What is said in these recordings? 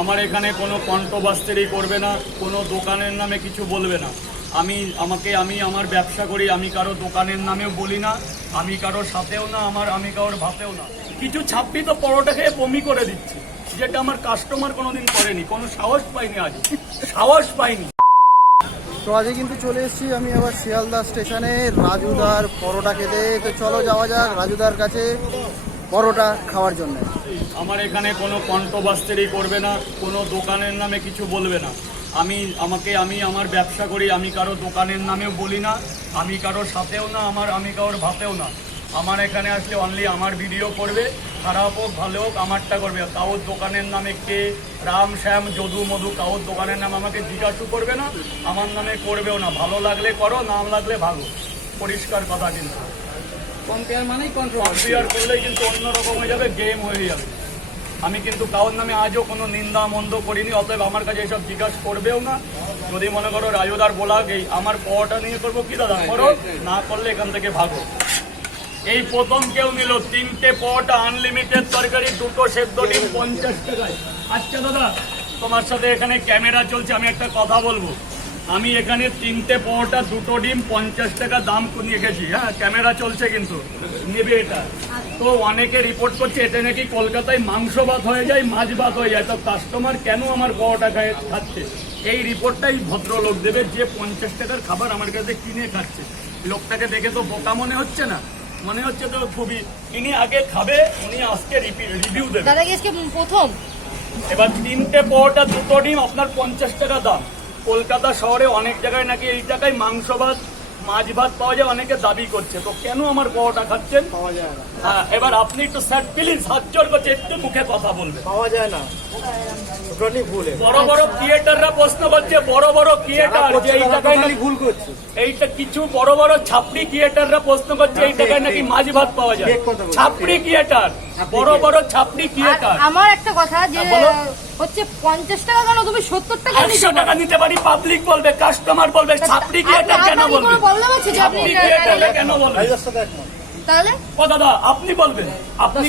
আমার এখানে কোনো কন্ট্রোভার্সি করবে না, কোনো দোকানের নামে কিছু বলবে না। আমি আমার ব্যবসা করি, আমি কারো দোকানের নামেও বলি না, আমি কারোর সাথেও না, আমি কারোর ভাতেও না। কিছু ছাপ্পি তো পরোটা খেয়ে বমি করে দিচ্ছি, যেটা আমার কাস্টমার কোনোদিন করেনি, কোনো সাহস পাইনি, আজ সাহস পাইনি। তো আজকে কিন্তু চলে এসেছি আমি আবার শিয়ালদা স্টেশনে রাজুদার পরোটা খেতে। তো চলো যাওয়া যাক রাজুদার কাছে পরোটা খাওয়ার জন্য। আমার এখানে কোনো কন্ট্রোভার্সি করবে না, কোনো দোকানের নামে কিছু বলবে না। আমি আমার ব্যবসা করি, আমি কারো দোকানের নামেও বলি না, আমি কারোর সাথেও না, আমি কারোর ভাতেও না। আমার এখানে আসলে অনলি আমার ভিডিও করবে, খারাপ হোক ভালো হোক আমারটা করবে। কারোর দোকানের নামে কে রাম শ্যাম যদু মধু কারোর দোকানের নাম আমাকে জিজ্ঞাসা করবে না, আমার নামে করবেও না। ভালো লাগলে করো, নাম লাগলে ভাগো, পরিষ্কার কথা। কিন্তু কম্পেয়ার মানেই কম্পেয়ার করলেই কিন্তু অন্যরকম হয়ে যাবে, গেম হয়ে যাবে। আমি কিন্তু কারোর নামে আজও কোনো নিন্দা মন্দ করিনি, অতএব আমার কাছে এসব জিজ্ঞাসা করবেও না। যদি মনে করো রাজুদার বলা এই আমার পরোটা নিয়ে করবো কি দাদা করো, না করলে এখান থেকে ভাগো। এই প্রথম কেউ নিল 3টে পরোটা আনলিমিটেড তরকারি, 2টো সেদ্ধ ডিম 50 টাকায়। আচ্ছা দাদা, তোমার সাথে এখানে ক্যামেরা চলছে, আমি একটা কথা বলবো। আমি এখানে 3টে পরোটা 2টো ডিম 50 টাকা দাম নিয়ে গেছি। হ্যাঁ, ক্যামেরা চলছে, কিন্তু নেবে এটা। তো অনেকে রিপোর্ট করছে এটা নাকি কলকাতায় মাংস ভাত হয়ে যায়, মাছ ভাত হয়ে যায়। তো কাস্টমার কেন আমার পরোটা খাচ্ছে, এই রিপোর্টটাই ভদ্রলোক দেবে, যে 50 টাকার খাবার আমার কাছে কিনে খাচ্ছে। লোকটাকে দেখে তো বোকা মনে হচ্ছে না? মনে হচ্ছে তো খুবই। ইনি আগে খাবে, উনি আজকে রিভিউ দেবে। দাদা আজকে প্রথম। এবার 3টে পরোটা 2টো ডিম আপনার 50 টাকা দাম। কলকাতা শহরে অনেক জায়গায় নাকি এই টাকায় মাংস ভাত মাছ ভাত পাওয়া যায়, অনেকে দাবি করছে। তো কেন আমার পরোটা খাচ্ছেন? পাওয়া যায় না। হ্যাঁ, এবার আপনি একটু স্যার প্লিজ হাত জোর করছে, একটু মুখে কথা বলবেন। পাওয়া যায় না, বড় বড় ক্রিয়েটাররা প্রশ্ন করছে, বড় বড় ক্রিয়েটার যে এই টাকায় নাকি ভুল করছে। এইটা কিছু বড় বড় ছাপড়ি ক্রিয়েটাররা প্রশ্ন করছে এই টাকায় নাকি মাছ ভাত পাওয়া যায়। ছাপড়ি ক্রিয়েটার, বড় বড় ছাপড়ি ক্রিয়েটার। আমার একটা কথা যে হচ্ছে 50 টাকা কেন তুমি 70 টাকা 100 টাকা নিতে পারি, পাবলিক বলবে, কাস্টমার বলবে, ছাপড়ি ক্রিয়েটার কেন বলবে? ছাপড়ি ক্রিয়েটার কেন বলবে? তাহলে ও দাদা আপনি বলবেন, আপনি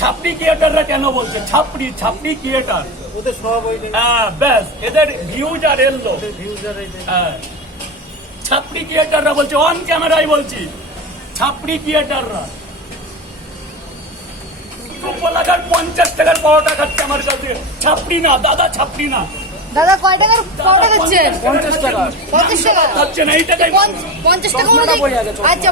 ছাপড়ি ক্রিয়েটাররা কেন বলছে? ছাপড়ি ক্রিয়েটার ওদের সব ওই ব্যাস, এদের ভিউজ আর এলো। ছাপড়ি ক্রিয়েটাররা বলছে, অন ক্যামেরায় বলছি, ছাপড়ি ক্রিয়েটাররা 50 টাকার পরোটা খাচ্ছে আমার কাছে। ছাপড়ি না দাদা, ছাপড়ি না। দাদা কয় টাকার পরোটা খাচ্ছেন? 50 টাকা। 50 টাকা খাচ্ছে না এই টাকায়। 50 টাকা অনুযায়ী, আচ্ছা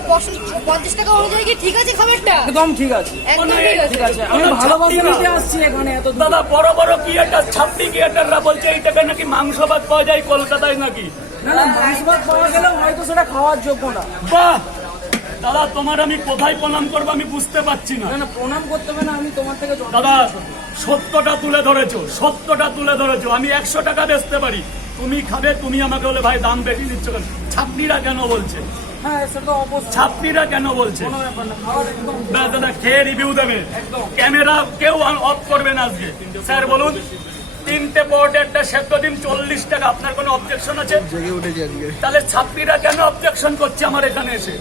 50 টাকা অনুযায়ী কি ঠিক আছে খাবারটা? একদম ঠিক আছে, একদম ঠিক আছে। আমি ভালোবাসা নিতে আসছি এখানে এত। দাদা বড় বড় ক্রিয়েটার, ছাপড়ি ক্রিয়েটাররা বলছে এই টাকায় নাকি মাংস ভাত পাওয়া যায় কলকাতায় নাকি। না না, মাংস ভাত পাওয়া গেলেও হয়তো সেটা খাওয়ার যোগ্য না। বাহ দাদা, তোমার আমি কোথায় প্রণাম করবো আমি বুঝতে পারছি না। না প্রণাম করতে হবে না, আমি তোমার থেকে দাদা সত্যটা তুলে ধরেছো, সত্যটা তুলে ধরেছো। আমি 100 টাকা বেচতে পারি, তুমি খাবে, তুমি আমাকে বলে ভাই দাম বেশি দিচ্ছ কেন? ছাপড়িরা কেন বলছে? হ্যাঁ সেটা অবশ্যই। ছাপড়িরা কেন বলছে? কোনো ব্যাপার না, খাওয়ার একদম দাদা খেয়ে রিভিউ দেবে, ক্যামেরা কেউ অফ করবে না আজকে। স্যার বলুন, 3টে পরোটা একটা সেদ্ধ ডিম 40 টাকা, আপনার কোনো অবজেকশন আছে? জেগে উঠেছি আজকে। তাহলে ছাপড়িরা কেন অবজেকশন করছে আমার এখানে এসে?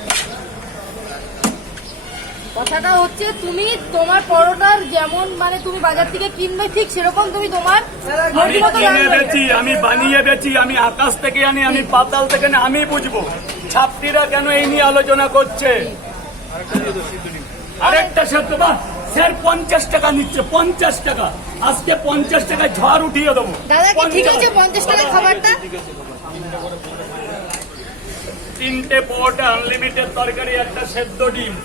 কথাটা হচ্ছে তুমি তোমার পরোটার যেমন মানে তুমি বাজার থেকে কিনবে ঠিক সেরকম তুমি তোমার আমি কিনে বেচি, আমি বানিয়ে বেচি, আমি আকাশ থেকে আনি, আমি পাতাল থেকে আনি, আমি বুঝবো। ছাত্রীরা কেন এই নিয়ে আলোচনা করছে? আরেকটা সত্য বা স্যার 50 টাকা নিচ্ছে, 50 টাকা আজকে 50 টাকায় ঝড় উঠিয়ে দেবো। দাদা কি ঠিক আছে 50 টাকার খাবারটা? 3টে পরোটা আনলিমিটেড তরকারি, একটা সেদ্ধ ডিম।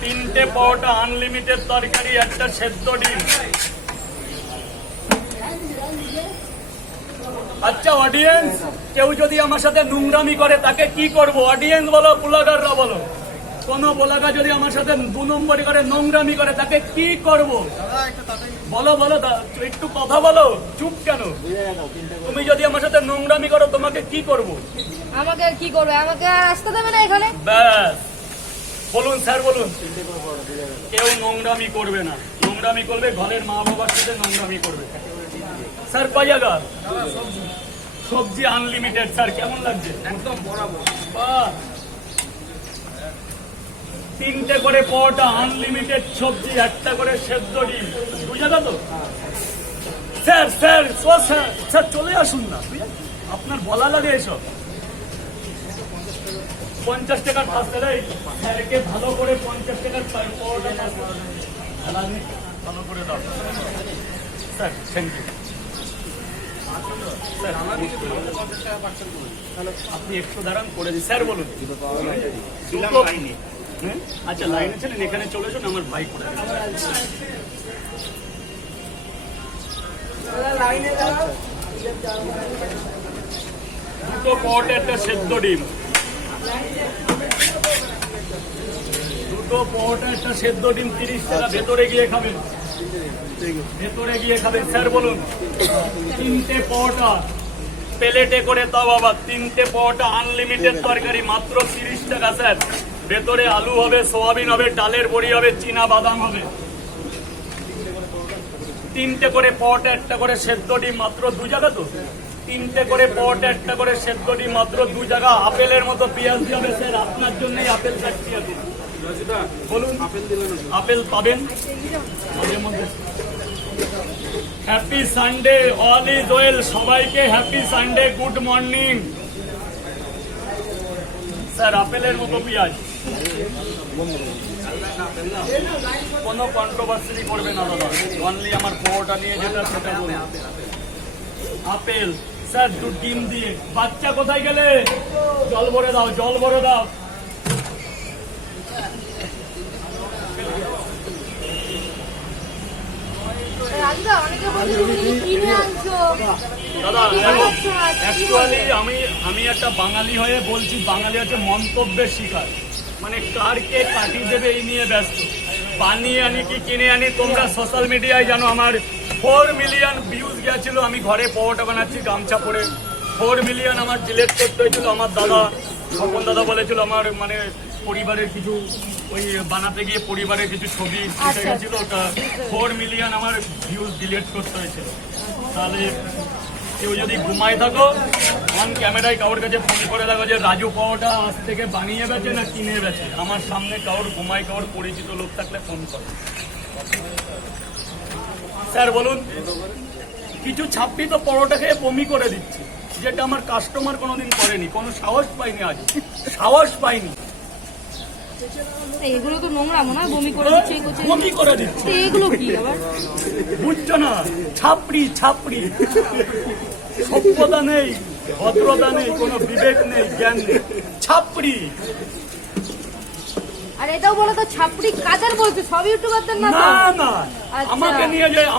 3টে পরোটা আনলিমিটেড তরকারি, একটা সেদ্ধ ডিম। আচ্ছা অডিয়েন্স, কেউ যদি আমার সাথে নোংরামি করে তাকে কি করব? অডিয়েন্স বলো, ব্লগাররা বলো, কোন ব্লগার যদি আমার সাথে 2 নম্বরই করে নোংরামি করে তাকে কি করব? বলো বলো, একটু কথা বলো, চুপ কেন? তুমি যদি আমার সাথে নোংরামি করো তোমাকে কি করব? আমাকে আর কি করবে? আমাকে আর আসতে দেবে না এখানে? ব্যাস বলুন স্যার বলুন। কেউ নোংরামি করবে না, নোংরামি করবে ঘরের মা বাবার সাথে নোংরামি করবে। স্যার কয় জায়গা সবজি আনলিমিটেড। স্যার কেমন লাগছে? একদম বরাবর। বাহ, 3টে করে পরোটা, আনলিমিটেড সবজি, 1টা করে সেদ্ধ ডিম। বুঝা তো স্যার? স্যার ও স্যার, স্যার চলে আসুন না, আপনার বলা লাগে এসব। 50 টাকার পার্সেল, স্যারকে ভালো করে 50 টাকার পরোটা ভালো করে দাও স্যার। Thank you sir. আপনি 100 দাঁড়ান করে দিন স্যার। বলুন। আচ্ছা লাইনে ছিলেন, এখানে চলে আসুন, আমার ভাই করে দিন। দুটো পরোটা, একটা সেদ্ধ ডিম। দুটো পরোটা, একটা সেদ্ধ ডিম, 30 টাকা। ভেতরে গিয়ে খাবেন, ভেতরে গিয়ে খাবেন স্যার। বলুন। 3টে পরোটা, প্লেটে করে তাও আবার 3টে পরোটা, আনলিমিটেড তরকারি, মাত্র 30 টাকা স্যার। ভেতরে আলু হবে, সোয়াবিন হবে, ডালের বড়ি হবে, চীনা বাদাম হবে। 3টে করে পরোটা, 1টা করে সেদ্ধ ডিম, মাত্র 2 জায়গা তো। 3টে করে পরোটা, 1টা করে সেদ্ধ ডিম, মাত্র 2 জায়গা। আপেলের মতো পেঁয়াজ হবে স্যার, আপনার জন্যই আপেল কাটছি আছে। বলুন। আপেল পাবেন ওদের মধ্যে। Happy Sunday, all is well. সবাইকে happy Sunday, good morning sir. আপেলের মতো পেঁয়াজ, কোনো কন্ট্রোভার্সি করবে না দাদা। অনলি আমার পরোটা নিয়ে যেটা সেটা বলুন। আপেল স্যার, 2 ডিম দিয়ে। বাচ্চা কোথায় গেলে? জল ভরে দাও, জল ভরে দাও। রাজুদা, অনেকে বলছে তুমি কিনে আনছো। দাদা অ্যাকচুয়ালি আমি একটা বাঙালি হয়ে বলছি, বাঙালি হচ্ছে মন্তব্যের শিকার। মানে কার কে কাটিয়ে দেবে এই নিয়ে ব্যস্ত। বানিয়ে আনি কি কিনে আনি, তোমরা সোশ্যাল মিডিয়ায় জানো আমার 4 মিলিয়ন ভিউজ গেছিল। আমি ঘরে পরোটা বানাচ্ছি গামছা পরে। 4 মিলিয়ন আমার ডিলেট করতে হয়েছিল। আমার দাদা, স্বপন দাদা বলেছিল আমার মানে পরিবারের কিছু, ওই বানাতে গিয়ে পরিবারের কিছু ছবি উঠে গেছিল, ওটা 4 মিলিয়ন আমার ভিউজ ডিলেট করতে হয়েছিল। তাহলে কেউ যদি ঘুমায় থাকো, অন ক্যামেরায় কারোর কাছে ফোন করে দেখো যে রাজু পরোটা আজ থেকে বানিয়ে বেচে না কিনে বেচে। আমার সামনে কারোর ঘুমায়, কারোর পরিচিত লোক থাকলে ফোন করে। স্যার বলুন। কিছু ছাপ্পি তো পরোটা খেয়ে বমি করে দিচ্ছে, যেটা আমার কাস্টমার কোনোদিন করেনি। কোনো সাহস পাইনি, আজ সাহস পাইনি। এগুলো তো নোংরা মনে হয়, বমি করে দিচ্ছে। বমি করে দিচ্ছে, এগুলো কি আবার বুঝছো না? ছাপড়ি ছাপড়ি, সভ্যতা নেই, ভদ্রতা নেই, কোনো বিবেক নেই, জ্ঞান নেই, ছাপড়ি। আর এটাও বলে তো ছাপড়ি কাজার বলছে, সব ইউটিউবারদের না তো? না না, আচ্ছা।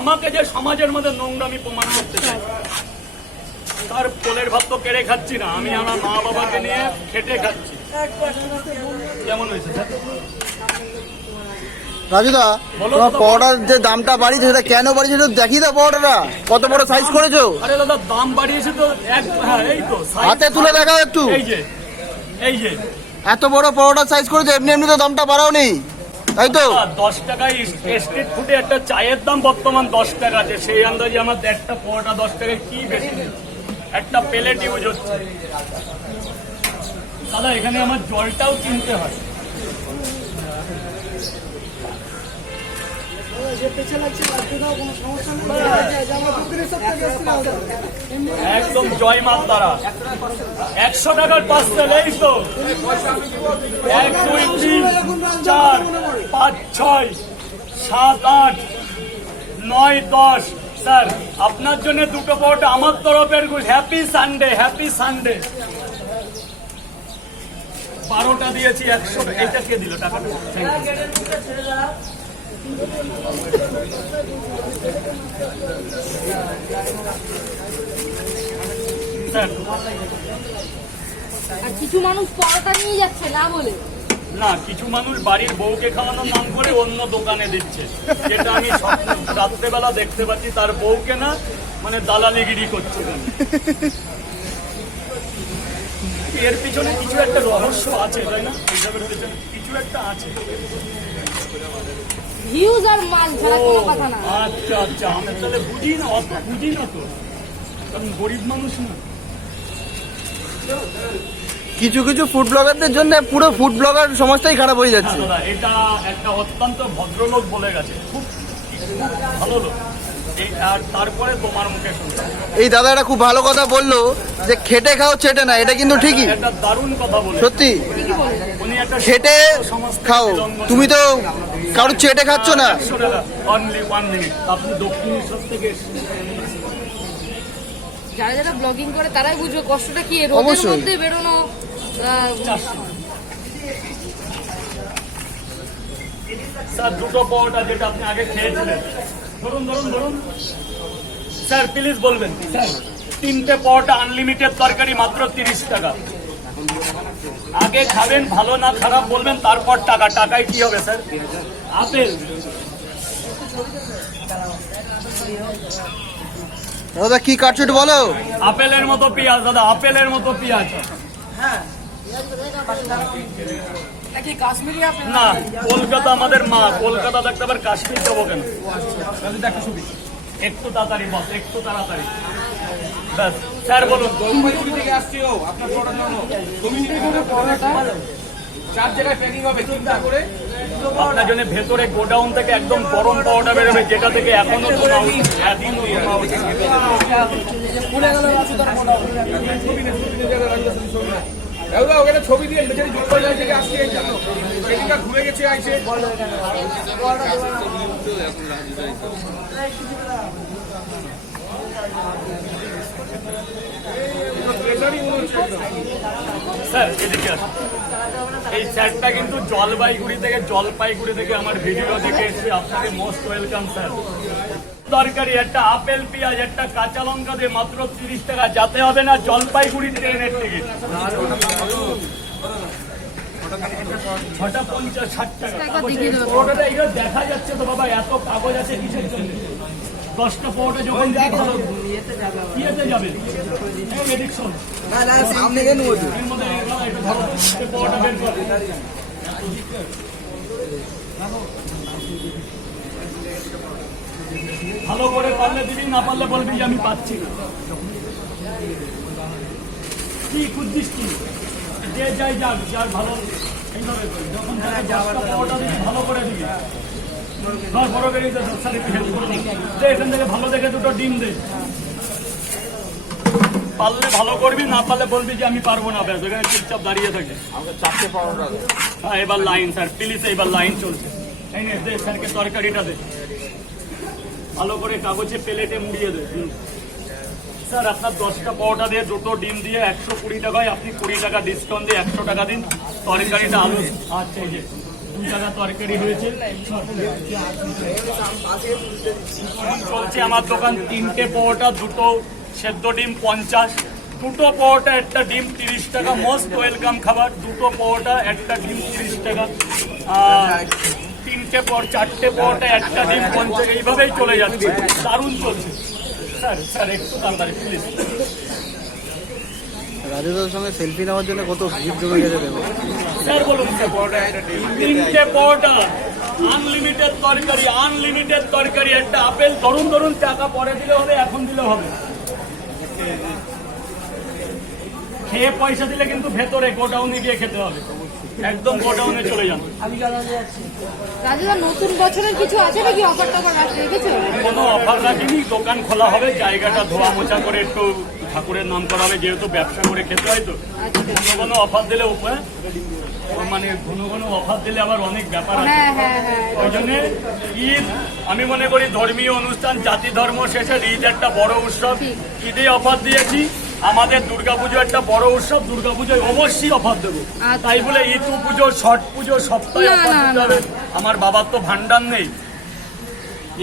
আমাকে যে সমাজের মধ্যে নোংরামি প্রমাণ করতে চাই, তার কোলের ভাত তো কেড়ে খাচ্ছি না। আমি আমার মা বাবাকে নিয়ে খেটে খাচ্ছি। কেমন হয়েছে স্যার? রাজুদা, তোমার পরোটার যে দামটা বাড়িয়েছে সেটা কেন বাড়িয়েছে একটু দেখি দাও। পরোটাটা কত বড় সাইজ করেছো? আরে দাদা দাম বাড়িয়েছে তো, হ্যাঁ এই তো size। হাতে তুলে দেখাও একটু। এই যে এত বড় পরোটার সাইজ করেছো, এমনি এমনি তো দামটা বাড়াও নেই, তাই তো? 10 টাকায় স্ট্রিট ফুডে একটা চায়ের দাম বর্তমান 10 টাকা আছে। সেই আন্দাজে আমার একটা পরোটা 10 টাকায় কি বেশি নেই, একটা প্লেট ইউজ হচ্ছে। দাদা এখানে আমার জলটাও কিনতে হয়। একদম জয় মা তারা। 100 টাকার পার্সেল, এই তো 1 2 3 4 5 6 7 8 9 10। স্যার আপনার জন্য 2টো পরোটা আমার তরফের। Happy Sunday, happy Sunday. 12টা দিয়েছি 100। এটা কে দিল টাকাটা? স্যার আর কিছু মানুষ পরোটা নিয়ে যাচ্ছে না বলে। না, কিছু মানুষ বাড়ির বউকে খাওয়ানোর নাম করে অন্য দোকানে দিচ্ছে, যেটা আমি রাত্রেবেলা দেখতে পাচ্ছি। তার বউকে না, মানে দালালিগিরি করছে। এর পিছনে কিছু একটা রহস্য আছে, তাই না? এইসবের পিছনে কিছু একটা আছে। ভিউজ আর মান ছাড়া কোনো কথা না। আচ্ছা আচ্ছা, আমি তাহলে বুঝি না, অত বুঝি না তো, কারণ গরিব মানুষ না। কিছু কিছু ফুড ব্লগারদের জন্য পুরো ফুড ব্লগার সমাজটাই খারাপ হয়ে যাচ্ছে। দাদা এটা একটা অত্যন্ত ভদ্রলোক বলে গেছে, খুব ভালো লোক। আর তারপরে তোমার মুখে শুনলাম এই দাদা এটা খুব ভালো কথা বললো যে খেটে খাও চেটে না, এটা কিন্তু ঠিকই, একটা দারুণ কথা বলে। সত্যি উনি একটা খেটে খাও, তুমি তো কারোর চেটে খাচ্ছ না। Only 1 minute. আপনি দক্ষিণেশ্বর থেকে এসেছেন। যারা যারা ব্লগিং করে তারাই বুঝবে কষ্টটা কি, রোদের অবশ্যই। মধ্যে বেরোনো। 400 স্যার দুটো পরোটা যেটা আপনি আগে খেয়েছিলেন, ধরুন ধরুন ধরুন স্যার প্লিজ বলবেন স্যার। 3টে পরোটা আনলিমিটেড তরকারি মাত্র 30 টাকা। আগে খাবেন, ভালো না খারাপ বলবেন, তারপর টাকা। টাকায় কি হবে স্যার? আপেল দাদা কি কাটছো একটু বলো। আপেলের মতো পেঁয়াজ দাদা, আপেলের মতো পেঁয়াজ। না, কলকাতা আমাদের মা, কলকাতা দেখতে আবার কাশ্মীর যাবো কেন? একটু তাড়াতাড়ি বস, একটু তাড়াতাড়ি। ব্যাস স্যার বলুন। আপনার জন্য ভেতরে গোডাউন থেকে একদম গরম পাওয়াটা বেরোবে, যেটা থেকে এখনো ওখানে ছবি দিয়ে জলপাইগুড়ি থেকে আসছে, সেদিনটা ঘুরে গেছে আইসে। স্যার এদিকে আসুন। এই স্যারটা কিন্তু জলপাইগুড়ি থেকে আমার ভিডিও দেখে এসে আপনাকে মোস্ট ওয়েলকাম স্যার। তরকারি একটা আপেল পেঁয়াজ একটা কাঁচা লঙ্কা দিয়ে মাত্র 30 টাকা। যেতে হবে না জলপাইগুড়ি ট্রেনের টিকিট। 6টা 50 60 টাকা। পরোটাটা এগুলো দেখা যাচ্ছে তো বাবা, এত কাগজ আছে কিসের জন্য? 10টা পরোটা যখন ইয়েতে যাবে এদিক শোন। এর মধ্যে একটু ধরো, পরোটা বের করো। ভালো করে পারলে দিবি, না পারলে বলবি যে আমি পাচ্ছি না। কি খুঁজছিস কি? যে যাই যাক, যার ভালো এইভাবে করি। যখন তাকে 10টা পরোটা দিবি ভালো করে দিবি। ধর বড় বেরিয়ে স্যার একটু হেল্প করে দিবি। এখান থেকে ভালো দেখে দুটো ডিম দে। পারলে ভালো করবি, না পারলে বলবি যে আমি পারবো না। ব্যাস এখানে চুপচাপ দাঁড়িয়ে থাকে। হ্যাঁ এবার লাইন স্যার প্লিজ, এবার লাইন চলছে। এই নে দে স্যারকে তরকারিটা দে, ভালো করে কাগজে প্লেটে মুড়িয়ে দে। স্যার আপনার 10টা পরোটা দিয়ে দুটো ডিম দিয়ে 120 টাকায়, আপনি 20 টাকা ডিসকাউন্ট দিয়ে 100 টাকা দিন। তরকারিটা আলু আচ্ছা, এই যে 2 টাকা তরকারি হয়েছে। চলছে আমার দোকান 3টে পরোটা, দুটো সেদ্ধ ডিম 50, দুটো পরোটা একটা ডিম 30 টাকা। মোস্ট ওয়েলকাম খাবার। দুটো পরোটা একটা ডিম 30 টাকা। আর 3টে পর 4টে পরোটা একটা ডিম 50। এইভাবেই চলে যাচ্ছে, দারুণ চলছে। স্যার স্যার একটু তাড়াতাড়ি প্লিজ। রাজুদার সঙ্গে সেলফি নেওয়ার জন্য কত ভিড় জমে গেছে দেখো। স্যার বলুন। 3টে পরোটা আনলিমিটেড তরকারি, আনলিমিটেড তরকারি একটা আপেল। ধরুন ধরুন, টাকা পরে দিলে হবে, এখন দিলে হবে। খেয়ে পয়সা দিলে কিন্তু ভেতরে গোডাউনে গিয়ে খেতে হবে, একদম গোডাউনে চলে যান। রাজুদা নতুন বছরের কিছু আছে নাকি অফার টফার রেখেছো? কোনো অফার রাখিনি, দোকান খোলা হবে, জায়গাটা ধোয়া মোছা করে একটু ঠাকুরের নাম করা হবে, যেহেতু ব্যবসা করে খেতে হয় তো। ঘন ঘন অফার দিলে মানে ঘন ঘন অফার দিলে আবার অনেক ব্যাপার আছে। ওই জন্য ঈদ আমি মনে করি ধর্মীয় অনুষ্ঠান, জাতি ধর্ম শেষে ঈদ একটা বড় উৎসব। ঈদে অফার দিয়েছি। আমাদের দুর্গাপুজো একটা বড় উৎসব, দুর্গাপুজোয় অবশ্যই অফার দেবো। তাই বলে ঈদ পুজো, ছট পুজো সপ্তাহে অফার দিতে হবে? আমার বাবার তো ভান্ডার নেই।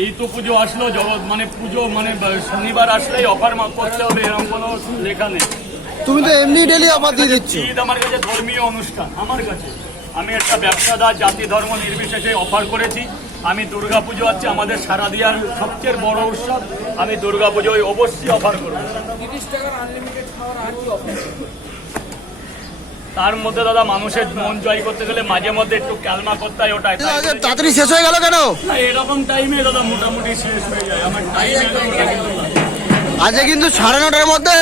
এই তো পুজো আসলো, মানে পুজো মানে শনিবার আসলেই অফার করতে হবে এরকম কোনো লেখা নেই। তুমি তো এমনি ডেলি অফার দিয়ে দিচ্ছ। ঈদ আমার কাছে ধর্মীয় অনুষ্ঠান। আমার কাছে আমি একটা ব্যবসাদার, জাতি ধর্ম নির্বিশেষে অফার করেছি। আমি দুর্গাপুজো আছে আমাদের সারাদিয়ার সবচেয়ে বড় উৎসব, আমি দুর্গাপুজোয় অবশ্যই অফার করব। 30 টাকার আনলিমিটেড খাওয়ার আর কি অফার? তার মধ্যে দাদা মানুষের মন জয় করতে গেলে মাঝে মধ্যে একটু ক্যালমা করতে হয়। ওটাই তাড়াতাড়ি শেষ হয়ে গেল কেন? এরকম টাইমে দাদা মোটামুটি শেষ হয়ে যায়। আমার টাইম আজকে কিন্তু 9:30টার মধ্যে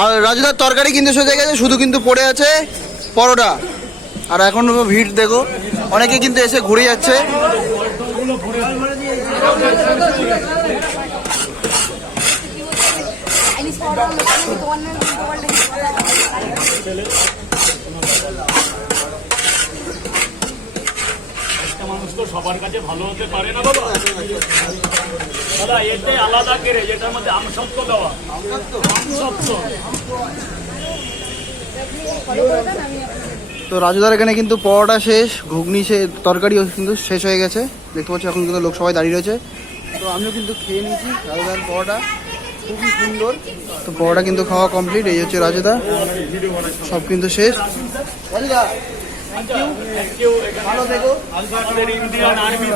আর রাজুদার তরকারি কিন্তু সেজে গেছে, শুধু কিন্তু পড়ে আছে পরোটা। আর এখন ভিড় দেখো, অনেকে কিন্তু এসে ঘুরে যাচ্ছে। একটা মানুষ তো সবার কাছে ভালো হতে পারে না বাবা। দাদা এতে আলাদা করে যেটার মধ্যে আমসত্ব দেওয়া, আমসত্ব। তো রাজুদার এখানে কিন্তু পরোটা শেষ, ঘুগনি তরকারিও কিন্তু শেষ হয়ে গেছে। দেখতে পাচ্ছি এখন কিন্তু লোক সবাই দাঁড়িয়ে রয়েছে। তো আমিও কিন্তু খেয়ে নিয়েছি রাজুদার পরোটা, খুবই সুন্দর। তো পরোটা কিন্তু খাওয়া কমপ্লিট। এই হচ্ছে রাজুদা, সব কিন্তু শেষ। রাজুদা থ্যাংক ইউ। ভালো থেকো। আমাদের ইন্ডিয়ান আর্মি